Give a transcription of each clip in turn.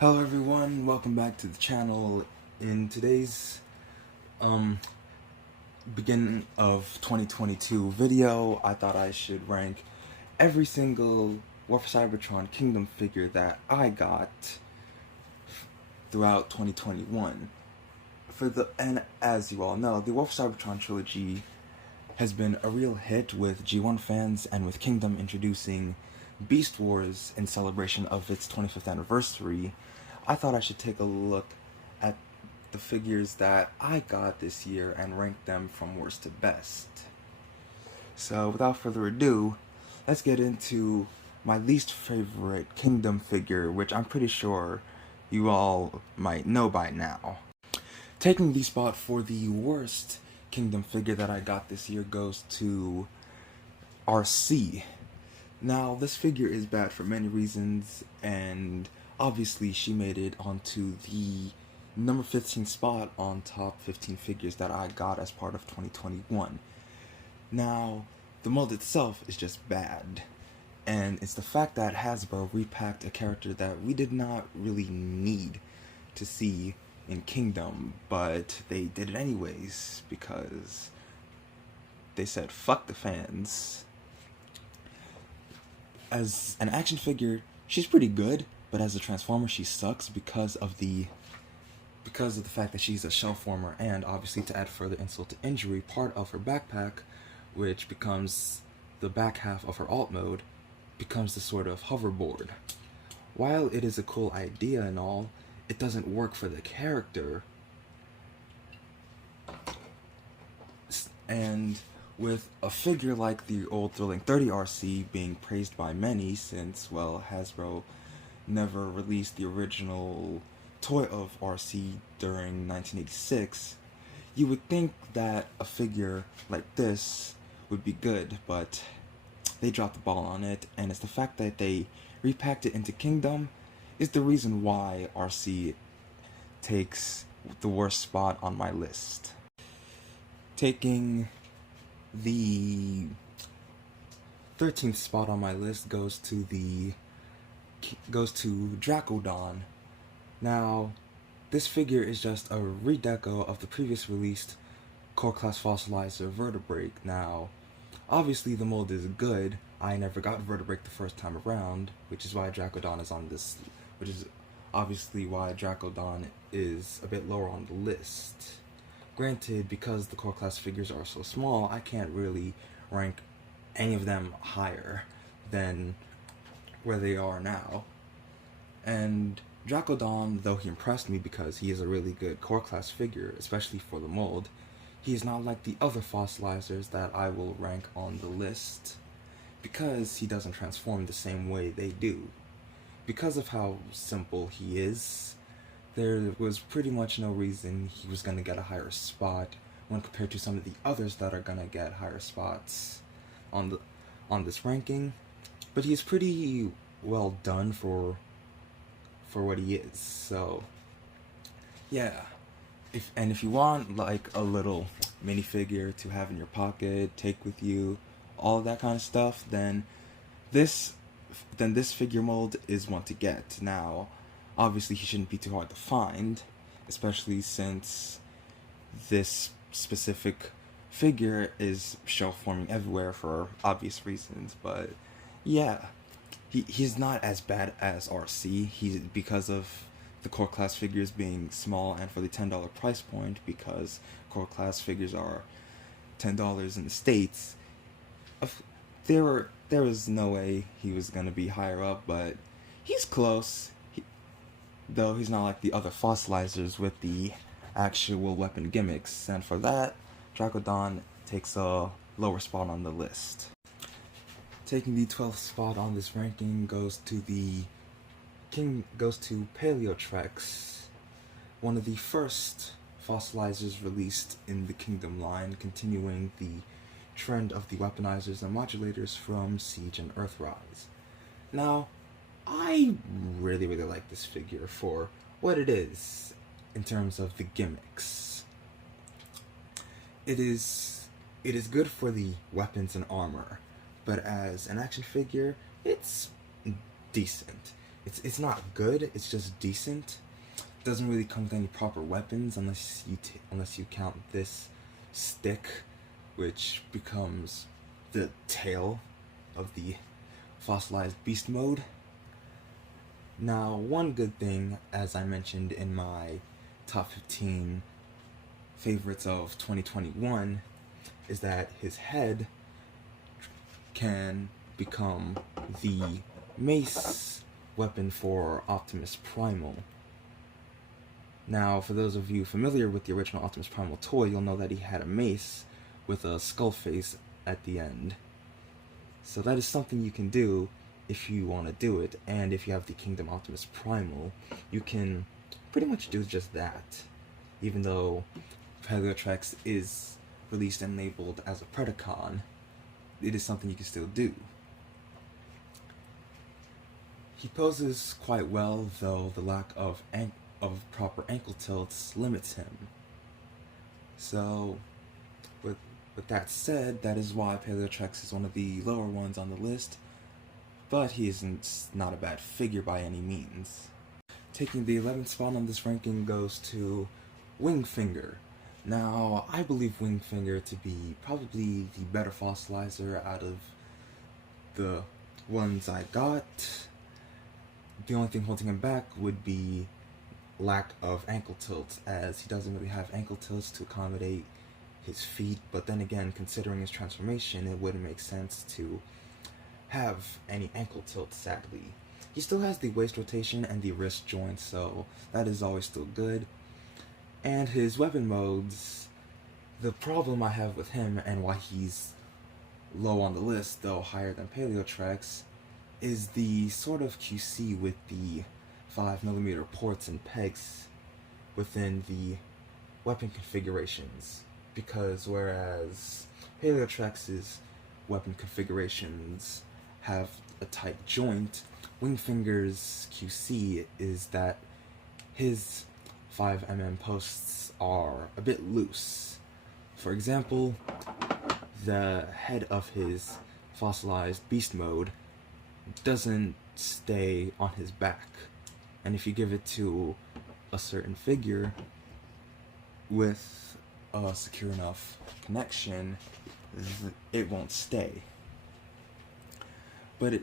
Hello everyone, welcome back to the channel. In today's beginning of 2022 video, I thought I should rank every single War for Cybertron Kingdom figure that I got throughout 2021. And as you all know, the War for Cybertron trilogy has been a real hit with G1 fans and with Kingdom introducing Beast Wars in celebration of its 25th anniversary. I thought I should take a look at the figures that I got this year and rank them from worst to best. So without further ado, let's get into my least favorite Kingdom figure, which I'm pretty sure you all might know by now. Taking the spot for the worst Kingdom figure that I got this year goes to RC. Now, this figure is bad for many reasons, and obviously she made it onto the number 15 spot on top 15 figures that I got as part of 2021. Now, the mold itself is just bad, and it's the fact that Hasbro repacked a character that we did not really need to see in Kingdom, but they did it anyways because they said fuck the fans. As an action figure, she's pretty good, but as a Transformer, she sucks because of the fact that she's a shell former, and obviously to add further insult to injury, part of her backpack, which becomes the back half of her alt mode, becomes the sort of hoverboard. While it is a cool idea and all, it doesn't work for the character. And with a figure like the old Thrilling 30 RC being praised by many since, well, Hasbro never released the original toy of RC during 1986, you would think that a figure like this would be good, but they dropped the ball on it, and it's the fact that they repacked it into Kingdom is the reason why RC takes the worst spot on my list. Taking the 13th spot on my list goes to Dracodon. Now, this figure is just a redeco of the previous released Core Class Fossilizer Vertebrake. Now, obviously the mold is good. I never got Vertebrake the first time around, which is why Dracodon is on this, which is obviously why Dracodon is a bit lower on the list. Granted, because the core class figures are so small, I can't really rank any of them higher than where they are now. And Dracodon, though he impressed me because he is a really good core class figure, especially for the mold, he is not like the other fossilizers that I will rank on the list, because he doesn't transform the same way they do. Because of how simple he is, there was pretty much no reason he was going to get a higher spot when compared to some of the others that are going to get higher spots on this ranking. But he's pretty well done for what he is. So yeah, if you want like a little minifigure to have in your pocket, take with you, all of that kind of stuff, then this figure mold is one to get. Now, obviously he shouldn't be too hard to find, especially since this specific figure is shell forming everywhere for obvious reasons. But yeah, he's not as bad as RC. Because of the core class figures being small, and for the $10 price point, because core class figures are $10 in the States, there was no way he was gonna be higher up, but he's close. Though he's not like the other fossilizers with the actual weapon gimmicks, and for that, Dracodon takes a lower spot on the list. Taking the 12th spot on this ranking goes to Paleotrex, one of the first fossilizers released in the Kingdom line, continuing the trend of the weaponizers and modulators from Siege and Earthrise. Now, I really like this figure for what it is in terms of the gimmicks. It is good for the weapons and armor, but as an action figure, it's decent. it's not good. It's just decent. Doesn't really come with any proper weapons unless you count this stick, which becomes the tail of the fossilized beast mode. Now, one good thing, as I mentioned in my top 15 favorites of 2021, is that his head can become the mace weapon for Optimus Primal. Now, for those of you familiar with the original Optimus Primal toy, you'll know that he had a mace with a skull face at the end. So that is something you can do if you want to do it, and if you have the Kingdom Optimus Primal, you can pretty much do just that. Even though Paleotrex is released and labeled as a Predacon, it is something you can still do. He poses quite well, though the lack of proper ankle tilts limits him. So, with that said, that is why Paleotrex is one of the lower ones on the list, but he isn't not a bad figure by any means. Taking the 11th spot on this ranking goes to Wingfinger. Now, I believe Wingfinger to be probably the better fossilizer out of the ones I got. The only thing holding him back would be lack of ankle tilts, as he doesn't really have ankle tilts to accommodate his feet, but then again, considering his transformation, it wouldn't make sense to have any ankle tilts, sadly. He still has the waist rotation and the wrist joint, so that is always still good. And his weapon modes, the problem I have with him, and why he's low on the list, though higher than Paleotrex, is the sort of QC with the 5mm ports and pegs within the weapon configurations. Because whereas Paleotrex's weapon configurations have a tight joint, Wingfinger's QC is that his 5mm posts are a bit loose. For example, the head of his fossilized beast mode doesn't stay on his back, and if you give it to a certain figure with a secure enough connection, it won't stay. But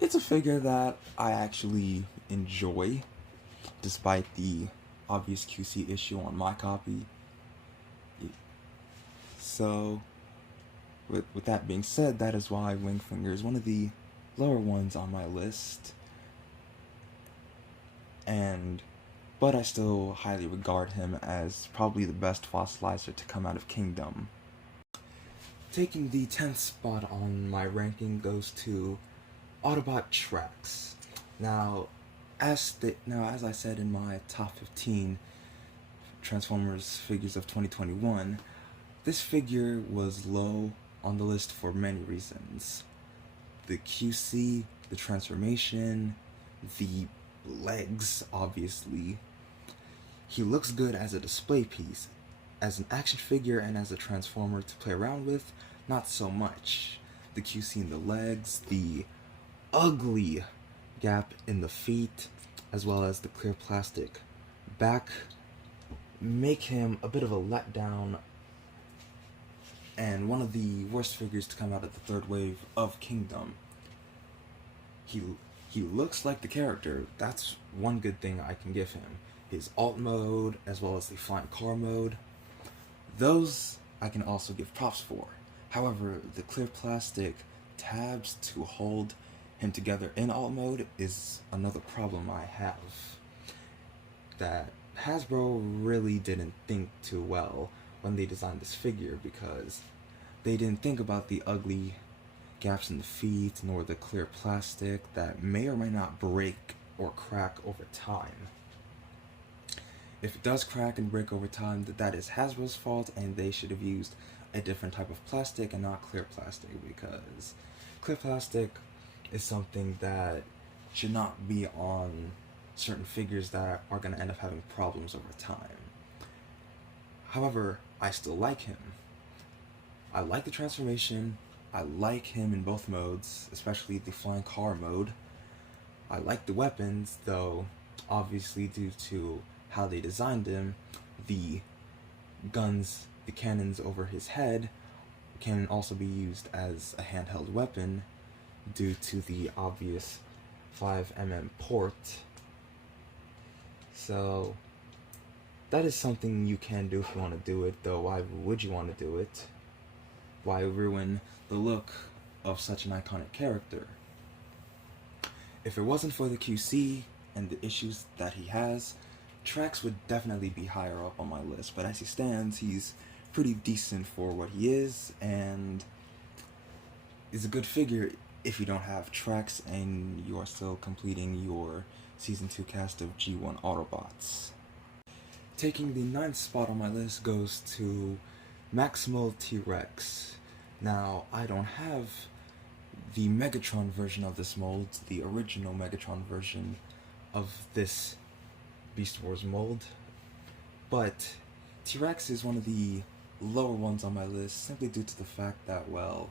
it's a figure that I actually enjoy, despite the obvious QC issue on my copy. So, with that being said, that is why Wingfinger is one of the lower ones on my list. But I still highly regard him as probably the best fossilizer to come out of Kingdom. Taking the 10th spot on my ranking goes to Autobot Trax. Now, as I said in my top 15 Transformers figures of 2021, this figure was low on the list for many reasons. The QC, the transformation, the legs, obviously. He looks good as a display piece. As an action figure and as a transformer to play around with, not so much. The QC in the legs, the ugly gap in the feet, as well as the clear plastic back, make him a bit of a letdown and one of the worst figures to come out of the third wave of Kingdom. He looks like the character. That's one good thing I can give him. His alt mode, as well as the flying car mode, those I can also give props for. However, the clear plastic tabs to hold him together in alt mode is another problem I have that Hasbro really didn't think too well when they designed this figure, because they didn't think about the ugly gaps in the feet nor the clear plastic that may or may not break or crack over time. If it does crack and break over time, that is Hasbro's fault, and they should have used a different type of plastic and not clear plastic, because clear plastic is something that should not be on certain figures that are going to end up having problems over time. However, I still like him. I like the transformation. I like him in both modes, especially the flying car mode. I like the weapons, though obviously due to how they designed them, the guns, the cannons over his head can also be used as a handheld weapon due to the obvious 5mm port. So that is something you can do if you want to do it, though why would you want to do it? Why ruin the look of such an iconic character? If it wasn't for the QC and the issues that he has, Trax would definitely be higher up on my list, but as he stands, he's pretty decent for what he is, and is a good figure if you don't have Trax and you are still completing your Season 2 cast of G1 Autobots. Taking the 9th spot on my list goes to Maximal T-Rex. Now, I don't have the Megatron version of this mold, the original Megatron version of this Beast Wars mold, but T-Rex is one of the lower ones on my list simply due to the fact that, well,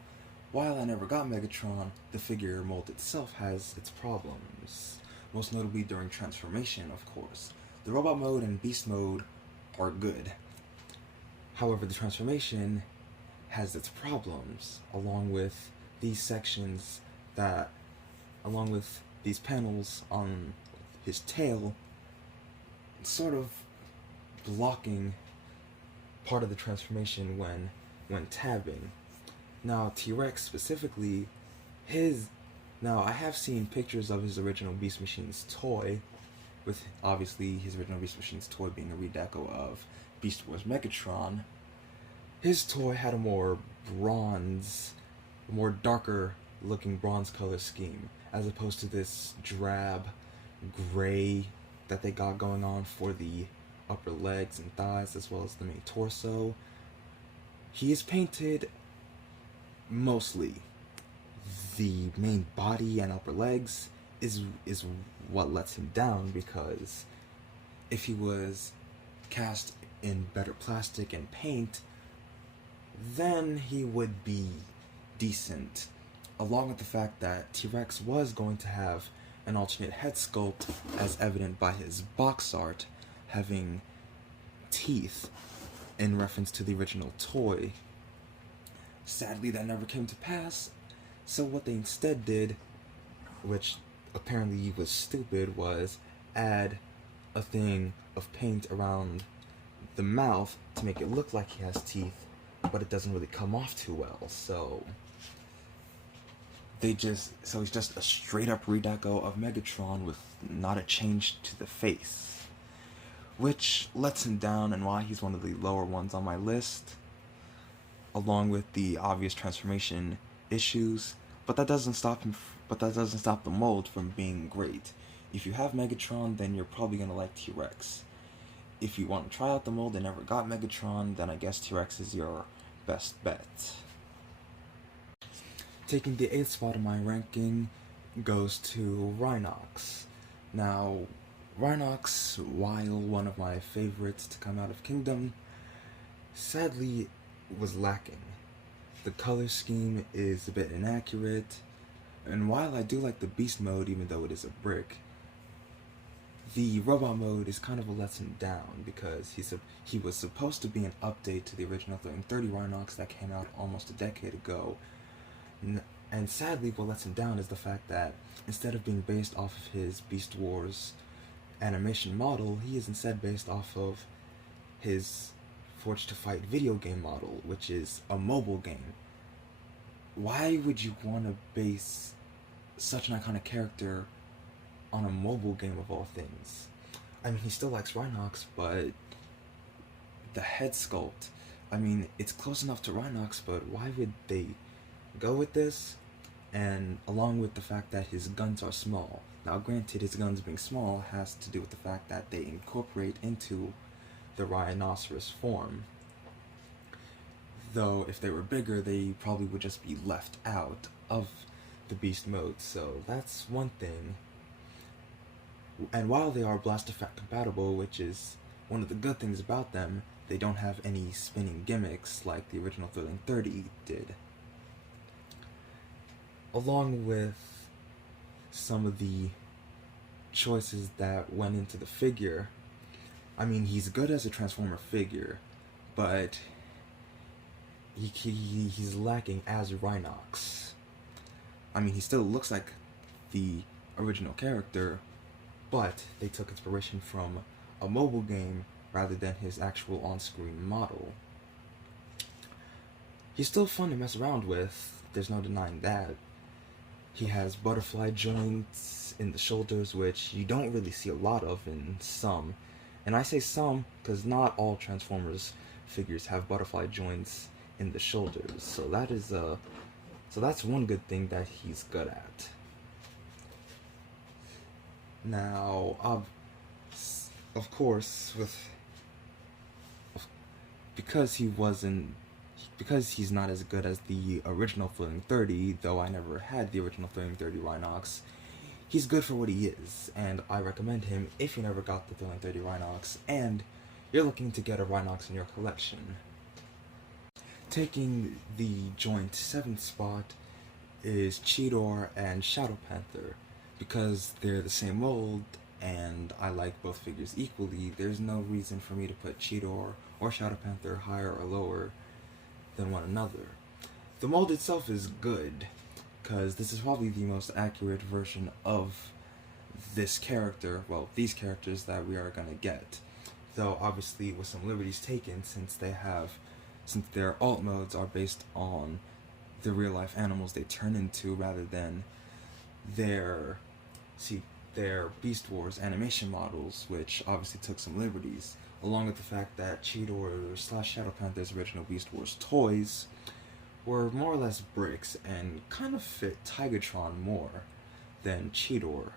while I never got Megatron, the figure mold itself has its problems, most notably during transformation, of course. The robot mode and beast mode are good. However, the transformation has its problems, along with these sections that, along with these panels on his tail, sort of blocking part of the transformation when tabbing. Now, T-Rex specifically, now I have seen pictures of his original Beast Machine's toy, with obviously his original Beast Machine's toy being a redeco of Beast Wars Megatron. His toy had a more darker looking bronze color scheme, as opposed to this drab gray that they got going on for the upper legs and thighs, as well as the main torso. He is painted mostly. The main body and upper legs is what lets him down, because if he was cast in better plastic and paint, then he would be decent. Along with the fact that T-Rex was going to have an alternate head sculpt, as evident by his box art having teeth in reference to the original toy. Sadly, that never came to pass, so what they instead did, which apparently was stupid, was add a thing of paint around the mouth to make it look like he has teeth, but it doesn't really come off too well, so he's just a straight up redeco of Megatron with not a change to the face, which lets him down and why he's one of the lower ones on my list, along with the obvious transformation issues. But that doesn't stop the mold from being great. If you have Megatron, then you're probably gonna like T-Rex. If you want to try out the mold and never got Megatron, then I guess T-Rex is your best bet. Taking the 8th spot in my ranking goes to Rhinox. Now, Rhinox, while one of my favorites to come out of Kingdom, sadly was lacking. The color scheme is a bit inaccurate, and while I do like the beast mode, even though it is a brick, the robot mode is kind of a letting down, because he was supposed to be an update to the original 30 Rhinox that came out almost a decade ago. And sadly, what lets him down is the fact that instead of being based off of his Beast Wars animation model, he is instead based off of his Forged to Fight video game model, which is a mobile game. Why would you want to base such an iconic character on a mobile game of all things? I mean, he still likes Rhinox, but the head sculpt, I mean, it's close enough to Rhinox, but why would they go with this? And along with the fact that his guns are small. Now granted, his guns being small has to do with the fact that they incorporate into the rhinoceros form. Though if they were bigger, they probably would just be left out of the beast mode, so that's one thing. And while they are Blast Effect compatible, which is one of the good things about them, they don't have any spinning gimmicks like the original Thrilling 30 did. Along with some of the choices that went into the figure. I mean, he's good as a Transformer figure, but he's lacking as Rhinox. I mean, he still looks like the original character, but they took inspiration from a mobile game rather than his actual on-screen model. He's still fun to mess around with, there's no denying that. He has butterfly joints in the shoulders, which you don't really see a lot of in some. And I say some because not all Transformers figures have butterfly joints in the shoulders. So that's one good thing that he's good at. Now, of course, because he's not as good as the original Flaming 30, though I never had the original Flaming 30 Rhinox, he's good for what he is, and I recommend him if you never got the Flaming 30 Rhinox and you're looking to get a Rhinox in your collection. Taking the joint 7th spot is Cheetor and Shadow Panther. Because they're the same mold and I like both figures equally, there's no reason for me to put Cheetor or Shadow Panther higher or lower than one another. The mold itself is good, because this is probably the most accurate version of this character, well, these characters that we are going to get. Though, obviously, with some liberties taken, since their alt modes are based on the real-life animals they turn into, rather than their Beast Wars animation models, which obviously took some liberties, along with the fact that Cheetor/Shadow Panther's original Beast Wars toys were more or less bricks and kind of fit Tigatron more than Cheetor.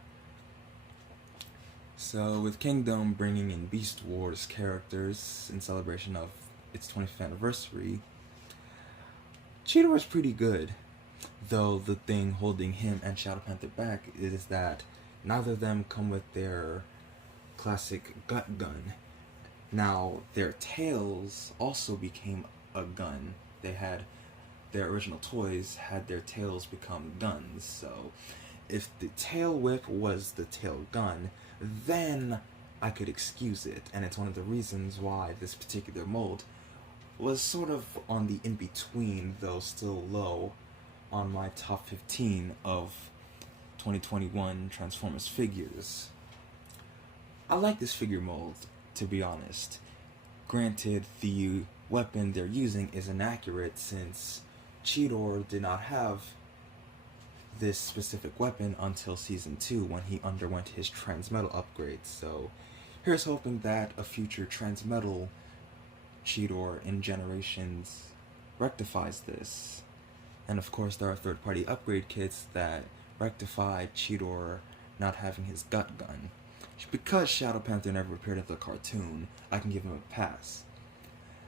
So with Kingdom bringing in Beast Wars characters in celebration of its 25th anniversary, Cheetor is pretty good, though the thing holding him and Shadow Panther back is that neither of them come with their classic gut gun. Now, their tails also became a gun. Their original toys had their tails become guns, so if the tail whip was the tail gun, then I could excuse it, and it's one of the reasons why this particular mold was sort of on the in-between, though still low, on my top 15 of 2021 Transformers figures. I like this figure mold, to be honest. Granted, the weapon they're using is inaccurate since Cheetor did not have this specific weapon until Season 2 when he underwent his Transmetal upgrade, so here's hoping that a future Transmetal Cheetor in Generations rectifies this. And of course there are third-party upgrade kits that rectify Cheetor not having his gut gun. Because Shadow Panther never appeared in the cartoon, I can give him a pass.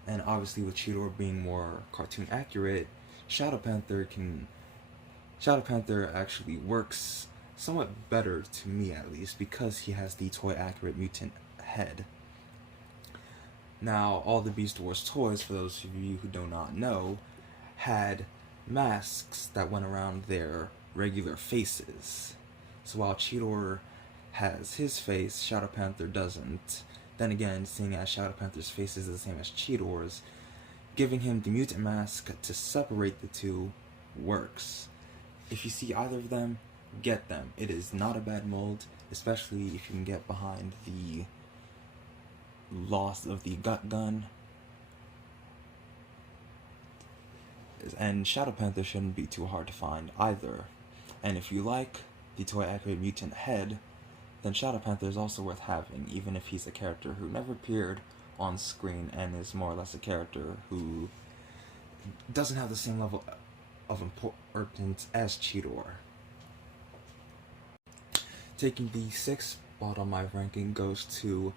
And obviously with Cheetor being more cartoon accurate, Shadow Panther actually works somewhat better to me, at least, because he has the toy accurate mutant head. Now, all the Beast Wars toys, for those of you who do not know, had masks that went around their regular faces. So while Cheetor has his face, Shadow Panther doesn't. Then again, seeing as Shadow Panther's face is the same as Cheetor's, giving him the mutant mask to separate the two works. If you see either of them, get them. It is not a bad mold, especially if you can get behind the loss of the gut gun. And Shadow Panther shouldn't be too hard to find either. And if you like the toy accurate mutant head, then Shadow Panther is also worth having, even if he's a character who never appeared on screen and is more or less a character who doesn't have the same level of importance as Cheetor. Taking the 6th spot on my ranking goes to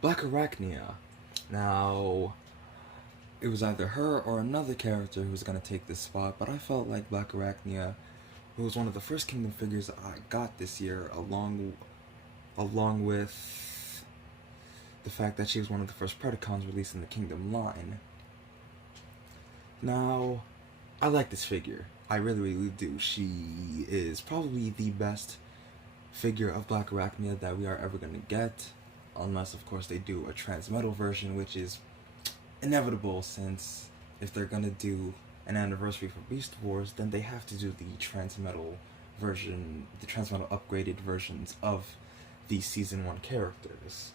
Black Arachnia. Now, it was either her or another character who was going to take this spot, but I felt like Black Arachnia, who was one of the first Kingdom figures I got this year, along with the fact that she was one of the first Predacons released in the Kingdom line. Now, I like this figure. I really, really do. She is probably the best figure of Black Arachnia that we are ever going to get, unless of course they do a Transmetal version, which is inevitable, since if they're going to do an anniversary for Beast Wars, then they have to do the Transmetal version, the Transmetal upgraded versions of the Season 1 characters.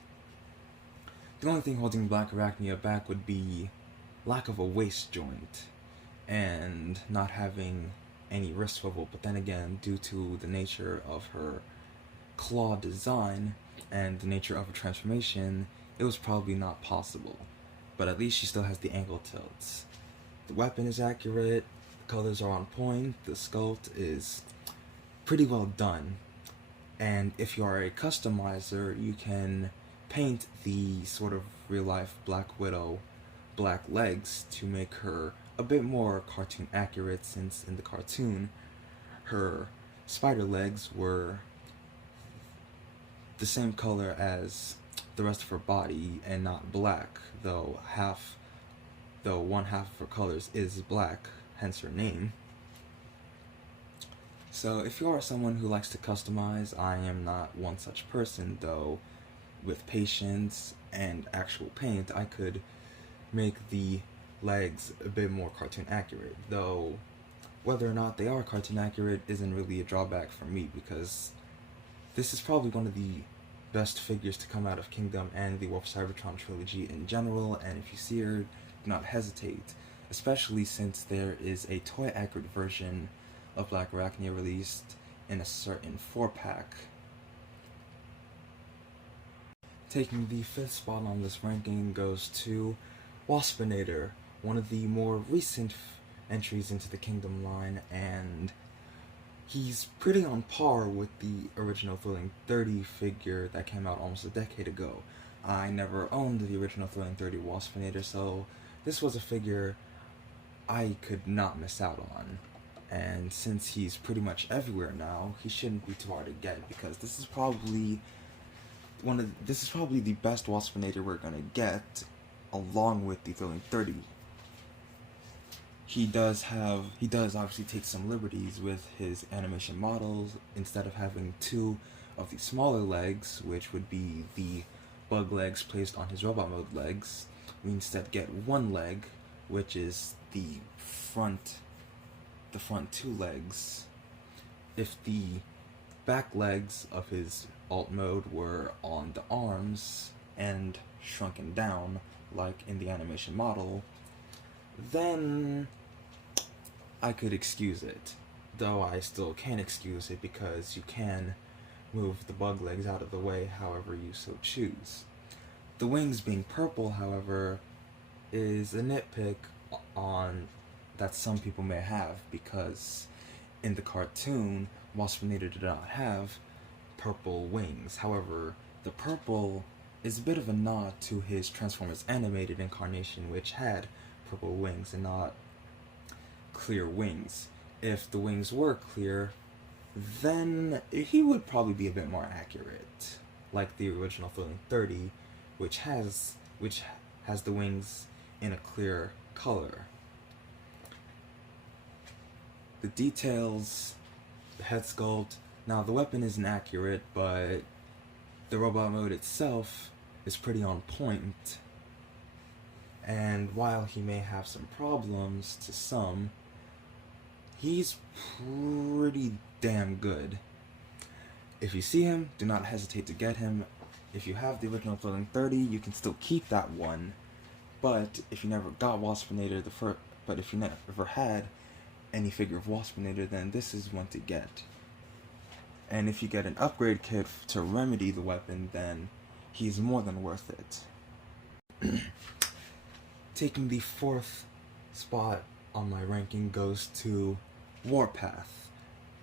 The only thing holding Black Arachnia back would be lack of a waist joint and not having any wrist swivel, but then again, due to the nature of her claw design and the nature of her transformation, it was probably not possible. But at least she still has the ankle tilts. The weapon is accurate, the colors are on point, the sculpt is pretty well done. And if you are a customizer, you can paint the sort of real-life Black Widow black legs to make her a bit more cartoon accurate, since in the cartoon her spider legs were the same color as the rest of her body and not black, though one half of her colors is black, hence her name. So if you are someone who likes to customize, I am not one such person, though with patience and actual paint I could make the legs a bit more cartoon accurate, though whether or not they are cartoon accurate isn't really a drawback for me, because this is probably one of the best figures to come out of Kingdom and the War for Cybertron trilogy in general, and if you see her, do not hesitate, especially since there is a toy accurate version of Black Arachnia released in a certain 4-pack. Taking the 5th spot on this ranking goes to Waspinator, one of the more recent entries into the Kingdom line, and he's pretty on par with the original Thrilling 30 figure that came out almost a decade ago. I never owned the original Thrilling 30 Waspinator, so this was a figure I could not miss out on. And since he's pretty much everywhere now, he shouldn't be too hard to get, because this is probably the best Waspinator we're gonna get, along with the Thrilling 30. He does obviously take some liberties with his animation models. Instead of having 2 of the smaller legs, which would be the bug legs placed on his robot mode legs, we instead get 1 leg, which is the front 2 legs. If the back legs of his alt mode were on the arms and shrunken down like in the animation model, then I could excuse it, though I still can't excuse it because you can move the bug legs out of the way however you so choose. The wings being purple, however, is a nitpick on that some people may have, because in the cartoon, Waspinator did not have purple wings. However, the purple is a bit of a nod to his Transformers animated incarnation, which had purple wings and not clear wings. If the wings were clear, then he would probably be a bit more accurate, like the original Thrilling 30, which has the wings in a clear color. The details, the head sculpt, now the weapon isn't accurate, but the robot mode itself is pretty on point. And while he may have some problems to some, he's pretty damn good. If you see him, do not hesitate to get him. If you have the original Thrilling 30, you can still keep that one. But if you never got Waspinator, if you never had any figure of Waspinator, then this is one to get. And if you get an upgrade kit to remedy the weapon, then he's more than worth it. Taking the 4th spot on my ranking goes to Warpath,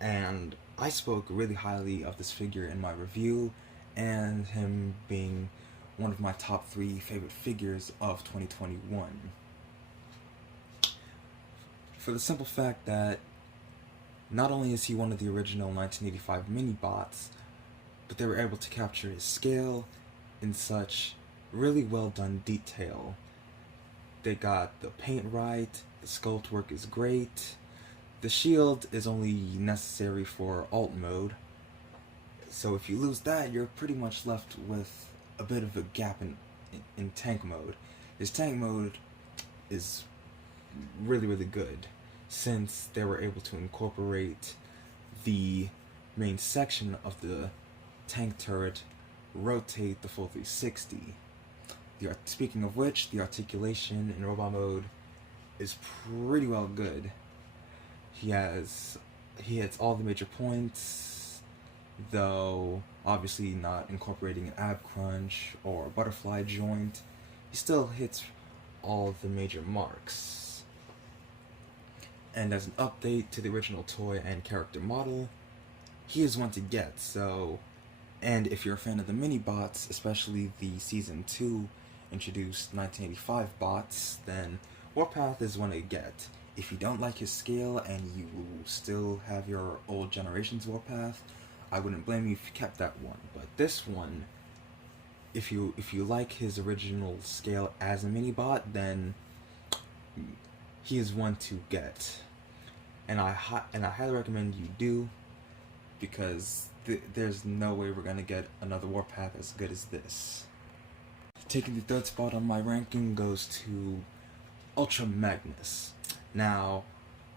and I spoke really highly of this figure in my review, and him being one of my top 3 favorite figures of 2021. For the simple fact that not only is he one of the original 1985 mini-bots, but they were able to capture his scale in such really well done detail. They got the paint right, the sculpt work is great, the shield is only necessary for alt mode. So if you lose that, you're pretty much left with a bit of a gap in tank mode. His tank mode is really good, since they were able to incorporate the main section of the tank turret rotate the full 360. Speaking of which, the articulation in robot mode is pretty well good. He hits all the major points, though obviously not incorporating an ab crunch or butterfly joint. He still hits all the major marks. And as an update to the original toy and character model, he is one to get. And if you're a fan of the mini bots, especially the Season 2 introduced 1985 bots, then Warpath is one to get. If you don't like his scale and you still have your old generation's Warpath, I wouldn't blame you if you kept that one. But this one, if you like his original scale as a mini bot, then he is one to get. And I highly recommend you do, because there's no way we're gonna get another Warpath as good as this. Taking the third spot on my ranking goes to Ultra Magnus. Now,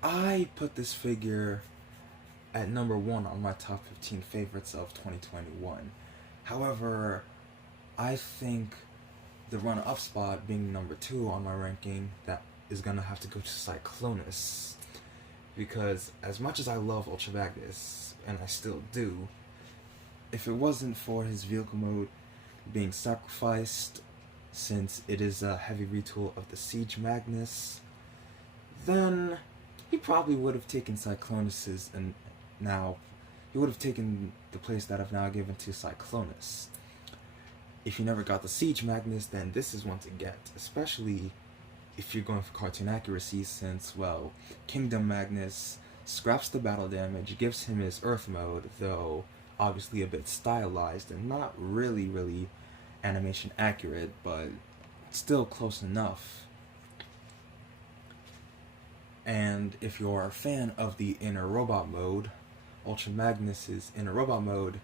I put this figure at number 1 on my top 15 favorites of 2021. However, I think the runner-up spot being number 2 on my ranking, that is gonna have to go to Cyclonus. Because as much as I love Ultra Magnus, and I still do, if it wasn't for his vehicle mode being sacrificed, since it is a heavy retool of the Siege Magnus, then he probably would have taken Cyclonus's, and now he would have taken the place that I've now given to Cyclonus. If you never got the Siege Magnus, then this is one to get, especially if you're going for cartoon accuracy, since, well, Kingdom Magnus scraps the battle damage, gives him his Earth mode, though obviously a bit stylized and not really animation accurate, but still close enough. And if you're a fan of the Inner Robot mode, Ultra Magnus's Inner Robot mode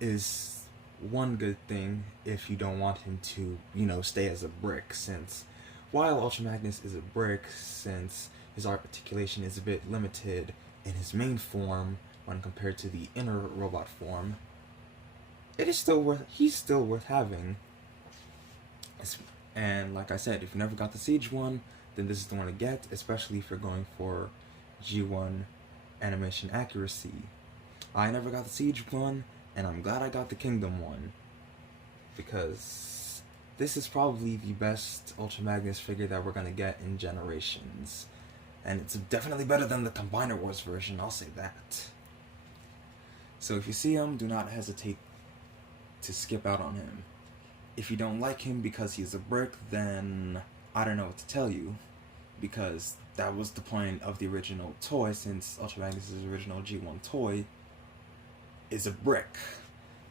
is one good thing if you don't want him to, stay as a brick, since while Ultra Magnus is a brick, since his articulation is a bit limited in his main form when compared to the Inner Robot form, he's still worth having. And like I said, if you never got the Siege one, then this is the one to get, especially if you're going for G1 animation accuracy. I never got the Siege one, and I'm glad I got the Kingdom one, because this is probably the best Ultra Magnus figure that we're gonna get in Generations. And it's definitely better than the Combiner Wars version, I'll say that. So if you see him, do not hesitate to skip out on him. If you don't like him because he's a brick, then I don't know what to tell you, because that was the point of the original toy, since Ultra Magnus' original G1 toy is a brick,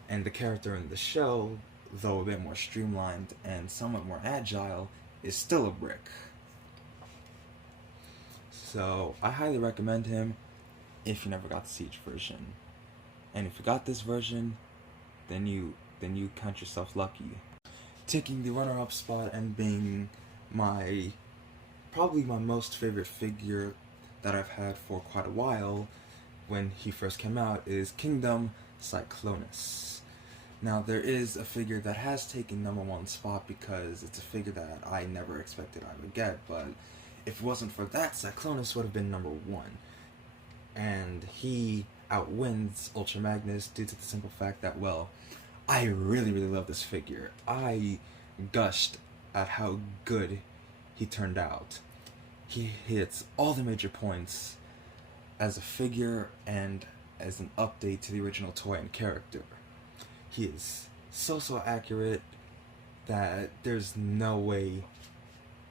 and the character in the show, though a bit more streamlined and somewhat more agile, is still a brick. So I highly recommend him if you never got the Siege version. And if you got this version, then you count yourself lucky. Taking the runner-up spot and being probably my most favorite figure that I've had for quite a while when he first came out is Kingdom Cyclonus. Now, there is a figure that has taken number 1 spot because it's a figure that I never expected I would get, but if it wasn't for that, Cyclonus would have been number 1. And he outwins Ultra Magnus due to the simple fact that, well, I really love this figure. I gushed at how good he turned out. He hits all the major points as a figure and as an update to the original toy and character. He is so accurate that there's no way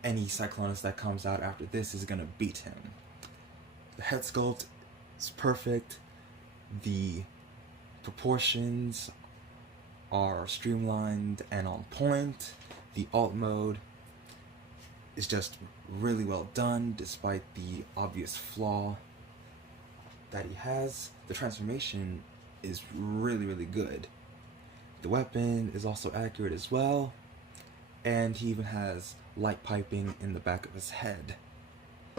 any Cyclonus that comes out after this is gonna beat him. The head sculpt is perfect. The proportions are streamlined and on point. The alt mode is just really well done, despite the obvious flaw that he has. The transformation is really, really good. The weapon is also accurate as well, and he even has light piping in the back of his head.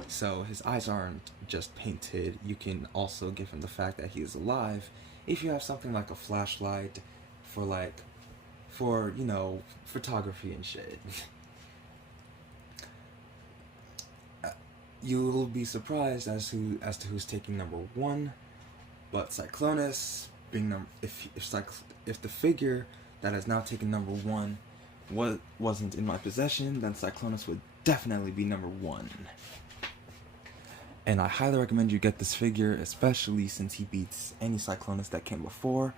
So his eyes aren't just painted. You can also give him the fact that he is alive if you have something like a flashlight for you know, photography and shit. You will be surprised as to who's taking number one, but Cyclonus being if the figure that has now taken number one wasn't in my possession, then Cyclonus would definitely be number one. And I highly recommend you get this figure, especially since he beats any Cyclonus that came before,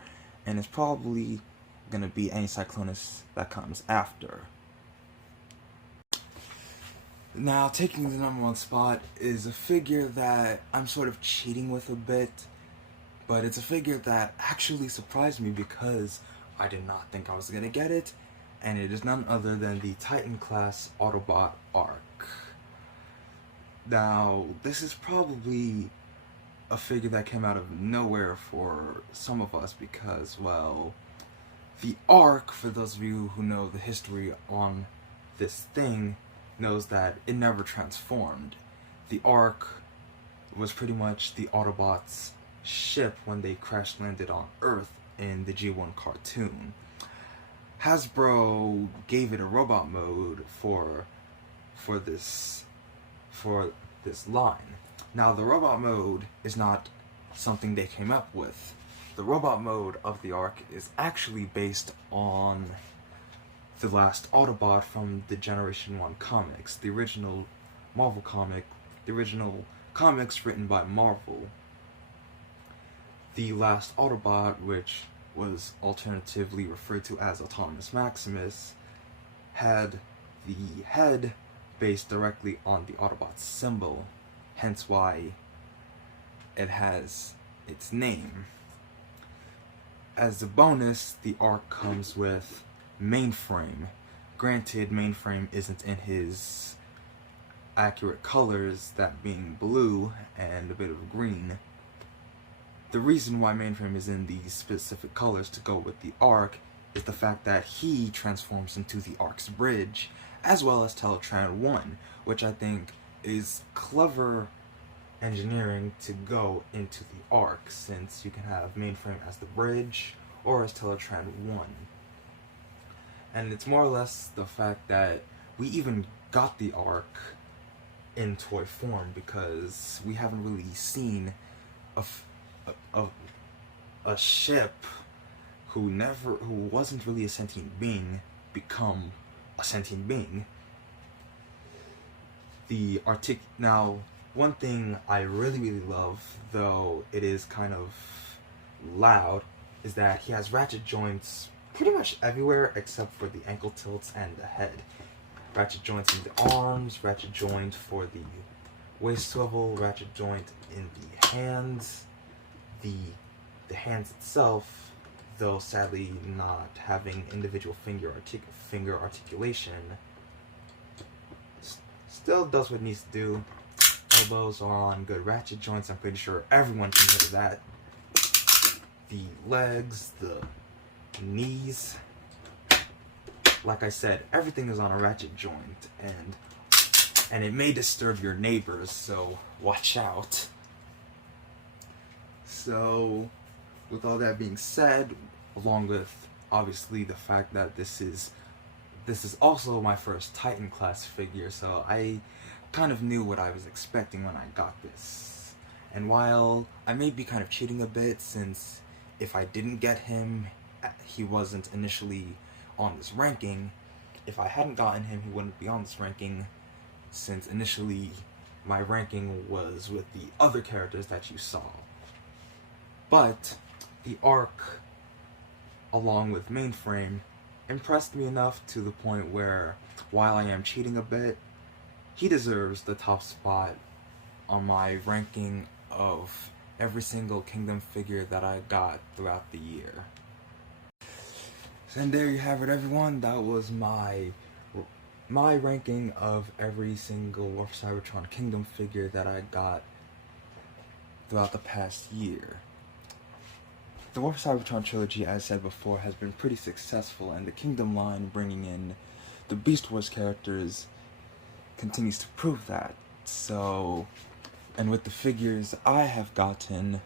and it's probably gonna be any Cyclonus that comes after. Now, taking the number one spot is a figure that I'm sort of cheating with a bit, but it's a figure that actually surprised me because I did not think I was gonna get it, and it is none other than the Titan class Autobot Arc. Now, this is probably a figure that came out of nowhere for some of us because, well, the Arc, for those of you who know the history on this thing, knows that it never transformed. The Arc was pretty much the Autobots' ship when they crash landed on Earth in the G1 cartoon. Hasbro gave it a robot mode for this line. Now, the robot mode is not something they came up with. The robot mode of the Arc is actually based on the last Autobot from the Generation 1 comics, the original Marvel comic, the original comics written by Marvel. The last Autobot, which was alternatively referred to as Autonomous Maximus, had the head based directly on the Autobot symbol, hence why it has its name. As a bonus, the Arc comes with Mainframe. Granted, Mainframe isn't in his accurate colors, that being blue and a bit of green. The reason why Mainframe is in these specific colors to go with the Arc is the fact that he transforms into the Arc's bridge, as well as Teletran 1, which I think is clever engineering to go into the Arc, since you can have Mainframe as the bridge or as Teletran 1. And it's more or less the fact that we even got the Arc in toy form, because we haven't really seen a ship who wasn't really a sentient being become a sentient being. Now, one thing I really love, though it is kind of loud, is that he has ratchet joints pretty much everywhere except for the ankle tilts and the head. Ratchet joints in the arms, ratchet joint for the waist swivel, ratchet joint in the hands. The hands itself, though sadly not having individual finger articulation, still does what it needs to do. Elbows are on good ratchet joints. I'm pretty sure everyone can hear that. The legs, the knees, like I said, everything is on a ratchet joint, and it may disturb your neighbors, so watch out. So, with all that being said, along with obviously the fact that this is also my first Titan class figure, so I kind of knew what I was expecting when I got this. And while I may be kind of cheating a bit, since if I didn't get him, he wasn't initially on this ranking. If I hadn't gotten him, he wouldn't be on this ranking, since initially my ranking was with the other characters that you saw. But the Arc, along with Mainframe, impressed me enough to the point where, while I am cheating a bit, he deserves the top spot on my ranking of every single Kingdom figure that I got throughout the year. And there you have it, everyone. That was my ranking of every single War for Cybertron Kingdom figure that I got throughout the past year. The War for Cybertron trilogy, as said before, has been pretty successful, and the Kingdom line bringing in the Beast Wars characters continues to prove that. So, and with the figures I have gotten,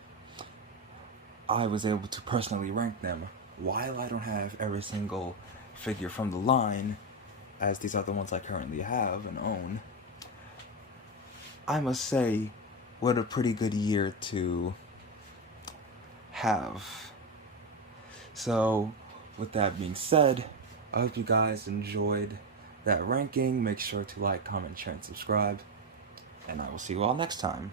I was able to personally rank them. While I don't have every single figure from the line, as these are the ones I currently have and own, I must say, what a pretty good year to have. So, with that being said, I hope you guys enjoyed that ranking. Make sure to like, comment, share, and subscribe. And I will see you all next time.